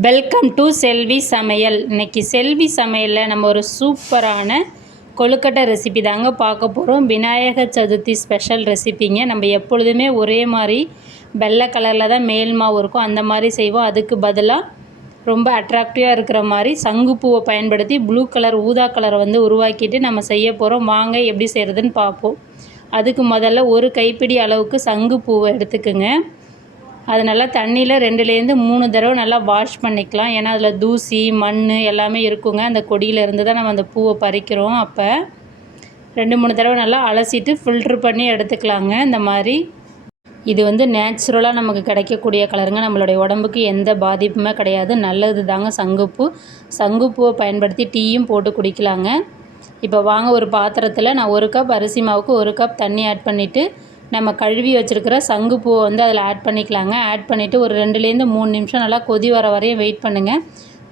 Welcome to செல்வி சமையல். இன்றைக்கி செல்வி சமையலில் நம்ம ஒரு சூப்பரான கொழுக்கட்டை ரெசிபி தாங்க பார்க்க போகிறோம். விநாயகர் சதுர்த்தி ஸ்பெஷல் ரெசிபிங்க. நம்ம எப்பொழுதுமே ஒரே மாதிரி வெள்ளை கலரில் தான் மேல் மாவு இருக்கும், அந்த மாதிரி செய்வோம். அதுக்கு பதிலாக ரொம்ப அட்ராக்டிவாக இருக்கிற மாதிரி சங்குப்பூவை பயன்படுத்தி ப்ளூ கலர் ஊதா கலரை உருவாக்கிட்டு நம்ம செய்ய போகிறோம். வாங்க எப்படி செய்கிறதுன்னு பார்ப்போம். அதுக்கு முதல்ல ஒரு கைப்பிடி அளவுக்கு சங்குப்பூவை எடுத்துக்குங்க. அது நல்லா தண்ணியில் 2லேருந்து 3 தடவை நல்லா வாஷ் பண்ணிக்கலாம். ஏன்னா அதில் தூசி மண் எல்லாமே இருக்குங்க. அந்த கொடியிலேருந்து தான் நம்ம அந்த பூவை பறிக்கிறோம். அப்போ 2-3 தடவை நல்லா அலசிட்டு ஃபில்ட்ரு பண்ணி எடுத்துக்கலாங்க. இந்த மாதிரி இது நேச்சுரலாக நமக்கு கிடைக்கக்கூடிய கலருங்க. நம்மளுடைய உடம்புக்கு எந்த பாதிப்புமே கிடையாது, நல்லது தாங்க சங்குப்பூ. சங்குப்பூவை பயன்படுத்தி டீயும் போட்டு குடிக்கலாங்க. இப்போ வாங்க, ஒரு பாத்திரத்தில் நான் 1 கப் அரிசி மாவுக்கு 1 கப் தண்ணி ஆட் பண்ணிவிட்டு நம்ம கழுவி வச்சுருக்கிற சங்குப்பூவை அதில் ஆட் பண்ணிக்கலாங்க. ஆட் பண்ணிவிட்டு ஒரு 2லேருந்து 3 நிமிஷம் நல்லா கொதி வர வரையும் வெயிட் பண்ணுங்கள்.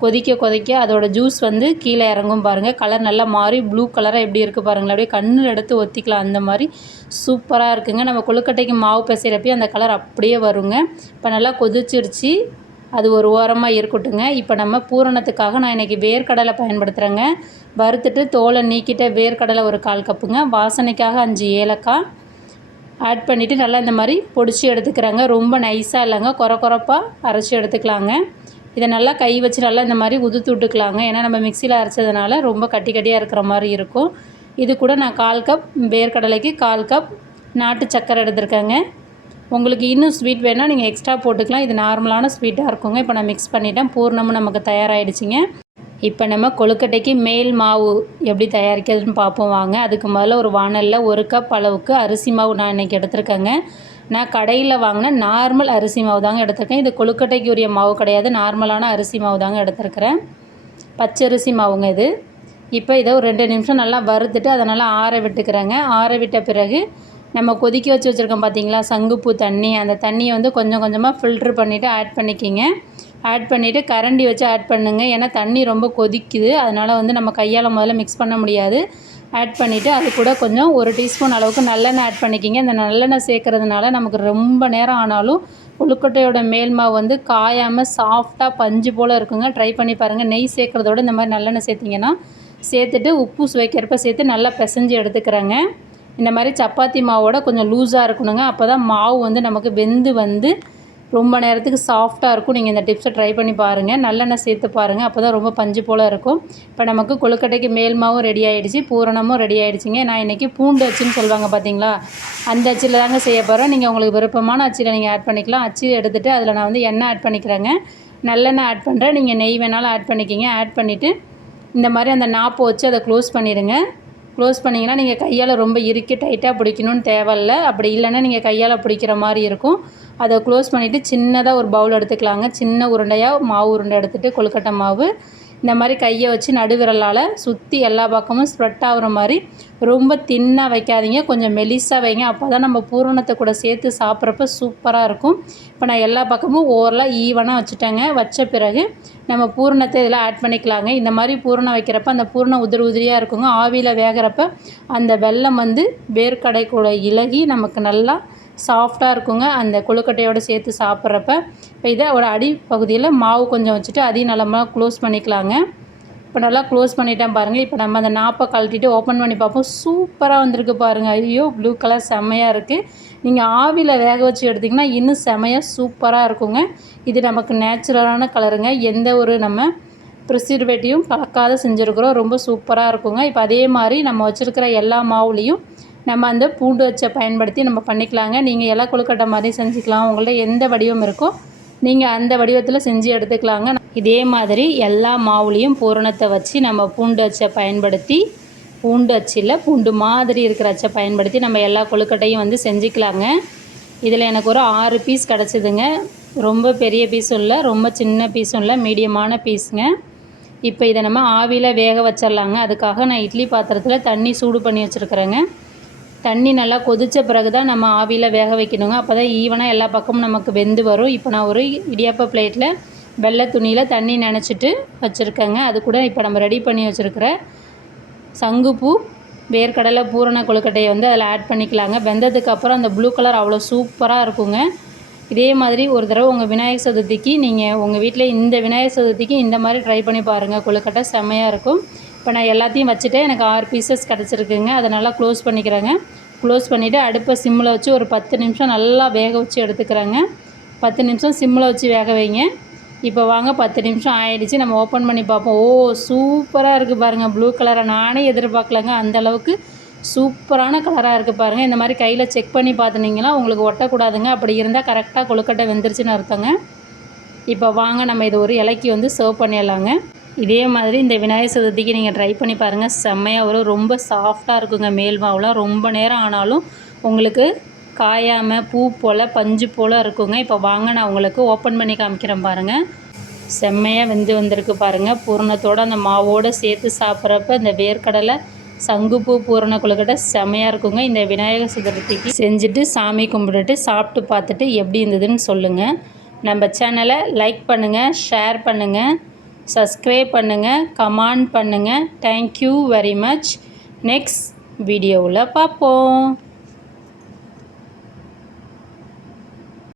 கொதிக்க அதோட ஜூஸ் கீழே இறங்கும் பாருங்கள். கலர் நல்லா மாறி ப்ளூ கலராக எப்படி இருக்குது பாருங்களேன். அப்படியே கண்ணில் எடுத்து ஒத்திக்கலாம். அந்த மாதிரி சூப்பராக இருக்குங்க. நம்ம கொழுக்கட்டைக்கு மாவு பிசைகிறப்பையும் அந்த கலர் அப்படியே வருங்க. இப்போ நல்லா கொதிச்சிருச்சு, அது ஒரு ஓரமாக இருக்கட்டுங்க. இப்போ நம்ம பூரணத்துக்காக நான் இன்றைக்கி வேர்க்கடலை பயன்படுத்துகிறேங்க. வறுத்துட்டு தோலை நீக்கிட்ட வேர்க்கடலை ஒரு 1/4 கப்புங்க. வாசனைக்காக 5 ஏலக்காய் ஆட் பண்ணிவிட்டு நல்லா இந்த மாதிரி பொடிச்சு எடுத்துக்கிறாங்க. ரொம்ப நைஸாக இல்லைங்க, கொரப்பாக அரைச்சி எடுத்துக்கலாங்க. இதை நல்லா கை வச்சு நல்லா இந்த மாதிரி உதுத்து விட்டுக்கலாங்க. ஏன்னா நம்ம மிக்சியில் அரைச்சதுனால ரொம்ப கட்டியாக இருக்கிற மாதிரி இருக்கும். இது கூட நான் 1/4 கப் வேர்க்கடலைக்கு 1/4 கப் நாட்டு சக்கரை எடுத்துருக்கேங்க. உங்களுக்கு இன்னும் ஸ்வீட் வேணால் நீங்கள் எக்ஸ்ட்ரா போட்டுக்கலாம். இது நார்மலான ஸ்வீட்டாக இருக்குங்க. இப்போ நான் மிக்ஸ் பண்ணிட்டேன். பூர்ணமும் நமக்கு தயாராகிடுச்சிங்க. இப்போ நம்ம கொழுக்கட்டைக்கு மேல் மாவு எப்படி தயாரிக்கிறதுன்னு பார்ப்போம் வாங்க. அதுக்கு முதல்ல ஒரு வாணலில் 1 கப் அளவுக்கு அரிசி மாவு நான் இன்றைக்கி எடுத்துருக்கேங்க. நான் கடையில் வாங்கின நார்மல் அரிசி மாவு தாங்க எடுத்துருக்கேன். இது கொழுக்கட்டைக்கு உரிய மாவு கிடையாது, நார்மலான அரிசி மாவு தாங்க எடுத்துருக்கிறேன். பச்சரிசி மாவுங்க இது. இப்போ இதை ஒரு 2 நிமிஷம் நல்லா வறுத்துட்டு அதை நல்லா ஆற விட்டுக்கிறேங்க. ஆற விட்ட பிறகு நம்ம கொதிக்க வச்சுருக்கோம் பார்த்தீங்களா சங்குப்பூ தண்ணி, அந்த தண்ணியை கொஞ்சம் கொஞ்சமாக ஃபில்ட்ரு பண்ணிவிட்டு ஆட் பண்ணிக்கிங்க. ஆட் பண்ணிவிட்டு கரண்டி வச்சு ஆட் பண்ணுங்க. ஏன்னா தண்ணி ரொம்ப கொதிக்குது, அதனால் நம்ம கையால் முதல்ல மிக்ஸ் பண்ண முடியாது. ஆட் பண்ணிவிட்டு அது கூட கொஞ்சம் 1 டீஸ்பூன் அளவுக்கு நல்லெண்ணெய் ஆட் பண்ணிக்கிங்க. இந்த நல்லெண்ணெய் சேர்க்குறதுனால நமக்கு ரொம்ப நேரம் ஆனாலும் கொழுக்கட்டையோட மேல் மாவு காயாமல் சாஃப்டாக பஞ்சு போல் இருக்குங்க. ட்ரை பண்ணி பாருங்கள். நெய் சேர்க்குறதோட இந்த மாதிரி நல்லெண்ணெய் சேர்த்திங்கன்னா சேர்த்துட்டு உப்பு சுவைக்கிறப்ப சேர்த்து நல்லா பிசைஞ்சு எடுத்துக்கிறேங்க. இந்த மாதிரி சப்பாத்தி மாவோட கொஞ்சம் லூஸாக இருக்கணுங்க. அப்போ தான் மாவு நமக்கு வெந்து ரொம்ப நேரத்துக்கு சாஃப்டாக இருக்கும். நீங்கள் இந்த டிப்ஸை ட்ரை பண்ணி பாருங்கள். நல்லெண்ணெய் சேர்த்து பாருங்கள், அப்போ தான் ரொம்ப பஞ்சு போல் இருக்கும். இப்போ நமக்கு கொழுக்கட்டைக்கு மேல் மாவும் ரெடி ஆகிடுச்சு, பூரணமும் ரெடி ஆகிடுச்சிங்க. நான் இன்றைக்கி பூண்டு அச்சுன்னு சொல்லுவாங்க பார்த்தீங்களா, அந்த அச்சில் தாங்க செய்ய போகிறேன். நீங்கள் உங்களுக்கு விருப்பமான அச்சில் நீங்கள் ஆட் பண்ணிக்கலாம். அச்சு எடுத்துகிட்டு அதில் நான் எண்ணெய் ஆட் பண்ணிக்கிறேங்க. நல்லெண்ணெய் ஆட் பண்ணுறேன், நீங்கள் நெய் வேணாலும் ஆட் பண்ணிக்கிங்க. ஆட் பண்ணிவிட்டு இந்த மாதிரி அந்த நாப்பை வச்சு அதை க்ளோஸ் பண்ணிவிடுங்க. க்ளோஸ் பண்ணிங்கன்னா நீங்கள் கையால் ரொம்ப இறுக்கி டைட்டாக பிடிக்கணும்னு தேவையில்லை. அப்படி இல்லைன்னா நீங்கள் கையால் பிடிக்கிற மாதிரி இருக்கும். அதை க்ளோஸ் பண்ணிவிட்டு சின்னதாக ஒரு பவுல் எடுத்துக்கலாங்க. சின்ன உருண்டையாக மாவு உருண்டை எடுத்துகிட்டு கொழுக்கட்டை மாவு இந்த மாதிரி கையை வச்சு நடுவிரலால் சுற்றி எல்லா பக்கமும் ஸ்ப்ரெட் ஆகிற மாதிரி ரொம்ப தின்னாக வைக்காதீங்க, கொஞ்சம் மெலிசாக வைங்க. அப்போ தான் நம்ம பூரணத்தை கூட சேர்த்து சாப்பிட்றப்ப சூப்பராக இருக்கும். இப்போ நான் எல்லா பக்கமும் ஓரலாக ஈவனாக வச்சுட்டேங்க. வச்ச பிறகு நம்ம பூரணத்தை இதில் ஆட் பண்ணிக்கலாங்க. இந்த மாதிரி பூரணம் வைக்கிறப்ப அந்த பூரணம் உதிரியாக இருக்குங்க. ஆவியில் வேகிறப்ப அந்த வெல்லம் வேர்க்கடை கூட இலகி நமக்கு நல்லா சாஃப்டாக இருக்குங்க அந்த கொழுக்கட்டையோடு சேர்த்து சாப்பிட்றப்ப. இப்போ இதை ஒரு அடி பகுதியில் மாவு கொஞ்சம் வச்சுட்டு அதையும் நல்லா க்ளோஸ் பண்ணிக்கலாங்க. இப்போ நல்லா க்ளோஸ் பண்ணிட்டேன் பாருங்கள். இப்போ நம்ம அந்த நாப்பை கழட்டிட்டு ஓப்பன் பண்ணி பார்ப்போம். சூப்பராக வந்திருக்கு பாருங்கள். ஐயோ, ப்ளூ கலர் செம்மையாக இருக்குது. நீங்கள் ஆவியில் வேக வச்சு எடுத்திங்கன்னா இன்னும் செம்மையாக சூப்பராக இருக்குங்க. இது நமக்கு நேச்சுரலான கலருங்க. எந்த ஒரு நம்ம ப்ரிசர்வேட்டிவும் கலக்காத செஞ்சுருக்குறோம். ரொம்ப சூப்பராக இருக்குங்க. இப்போ அதே மாதிரி நம்ம வச்சுருக்கிற எல்லா மாவுலேயும் நம்ம அந்த பூண்டு அச்சை பயன்படுத்தி நம்ம பண்ணிக்கலாங்க. நீங்கள் இலை கொழுக்கட்டை மாதிரி செஞ்சுக்கலாம். உங்கள்ட்ட எந்த வடிவம் இருக்கோ நீங்கள் அந்த வடிவத்தில் செஞ்சு எடுத்துக்கலாங்க. இதே மாதிரி எல்லா மாவுலேயும் பூரணத்தை வச்சு நம்ம பூண்டு அச்சை பயன்படுத்தி, பூண்டு அச்சில் பூண்டு மாதிரி இருக்கிற அச்சை பயன்படுத்தி நம்ம எல்லா கொழுக்கட்டையும் செஞ்சுக்கலாங்க. இதில் எனக்கு ஒரு 6 பீஸ் கிடச்சிதுங்க. ரொம்ப பெரிய பீஸும் இல்லை, ரொம்ப சின்ன பீஸும் இல்லை, மீடியமான பீஸுங்க. இப்போ இதை நம்ம ஆவியில் வேக வச்சிடலாங்க. அதுக்காக நான் இட்லி பாத்திரத்தில் தண்ணி சூடு பண்ணி வச்சுருக்கிறேங்க. தண்ணி நல்லா கொதித்த பிறகு தான் நம்ம ஆவியில் வேக வைக்கணுங்க. அப்போ தான் ஈவனாக எல்லா பக்கமும் நமக்கு வெந்து வரும். இப்போ நான் ஒரு இடியாப்ப பிளேட்டில் வெள்ளை துணியில் தண்ணி நனைச்சிட்டு வச்சுருக்கேங்க. அது கூட இப்போ நம்ம ரெடி பண்ணி வச்சுருக்கிற சங்குப்பூ வேர்க்கடலை பூரண கொழுக்கட்டையை அதில் ஆட் பண்ணிக்கலாங்க. வெந்ததுக்கப்புறம் அந்த ப்ளூ கலர் அவ்வளோ சூப்பராக இருக்குங்க. இதே மாதிரி ஒரு தடவை உங்கள் விநாயகர் சதுர்த்திக்கு நீங்கள் உங்கள் வீட்டில் இந்த விநாயகர் சதுர்த்திக்கு இந்த மாதிரி ட்ரை பண்ணி பாருங்கள். கொழுக்கட்டை செம்மையாக இருக்கும். இப்போ நான் எல்லாத்தையும் வச்சுட்டு எனக்கு 6 பீசஸ் கிடச்சிருக்குங்க. அதை நல்லா க்ளோஸ் பண்ணிக்கிறேங்க. க்ளோஸ் பண்ணிவிட்டு அடுப்பை சிம்மில் வச்சு ஒரு 10 நிமிஷம் நல்லா வேக வச்சு எடுத்துக்கிறேங்க. 10 நிமிஷம் சிம்மில் வச்சு வேக வைங்க. இப்போ வாங்க 10 நிமிஷம் ஆயிடுச்சு. நம்ம ஓப்பன் பண்ணி பார்ப்போம். ஓ சூப்பராக இருக்குது பாருங்கள். ப்ளூ கலரை நானே எதிர்பார்க்கலங்க. அந்தளவுக்கு சூப்பரான கலராக இருக்குது பாருங்கள். இந்த மாதிரி கையில் செக் பண்ணி பார்த்துனீங்கன்னா உங்களுக்கு ஒட்டக்கூடாதுங்க. அப்படி இருந்தால் கரெக்டாக கொழுக்கட்டை வெந்துருச்சுன்னு அர்த்தங்க. இப்போ வாங்க நம்ம இது ஒரு இலைக்கு வந்து சர்வ் பண்ணிடலாங்க. இதே மாதிரி இந்த விநாயகர் சதுர்த்திக்கு நீங்கள் ட்ரை பண்ணி பாருங்கள். செம்மையாக வரும். ரொம்ப சாஃப்டாக இருக்குங்க. மேல் மாவுலாம் ரொம்ப நேரம் ஆனாலும் உங்களுக்கு காயாமல் பூ போல் பஞ்சு போல் இருக்குங்க. இப்போ வாங்க நான் உங்களுக்கு ஓப்பன் பண்ணி காமிக்கிறேன் பாருங்கள். செம்மையாக வெந்து வந்திருக்கு பாருங்கள். பூரணத்தோடு அந்த மாவோடு சேர்த்து சாப்பிட்றப்ப இந்த வேர்க்கடலை சங்குப்பூ பூரண கொழுக்கட்டை செம்மையாக இருக்குங்க. இந்த விநாயகர் சதுர்த்திக்கு செஞ்சுட்டு சாமி கும்பிட்டுட்டு சாப்பிட்டு பார்த்துட்டு எப்படி இருந்ததுன்னு சொல்லுங்கள். நம்ம சேனலை லைக் பண்ணுங்கள், ஷேர் பண்ணுங்கள், சப்ஸ்கிரைப் பண்ணுங்கள், கமெண்ட் பண்ணுங்கள். Thank you very much. நெக்ஸ்ட் வீடியோவில் பார்ப்போம்.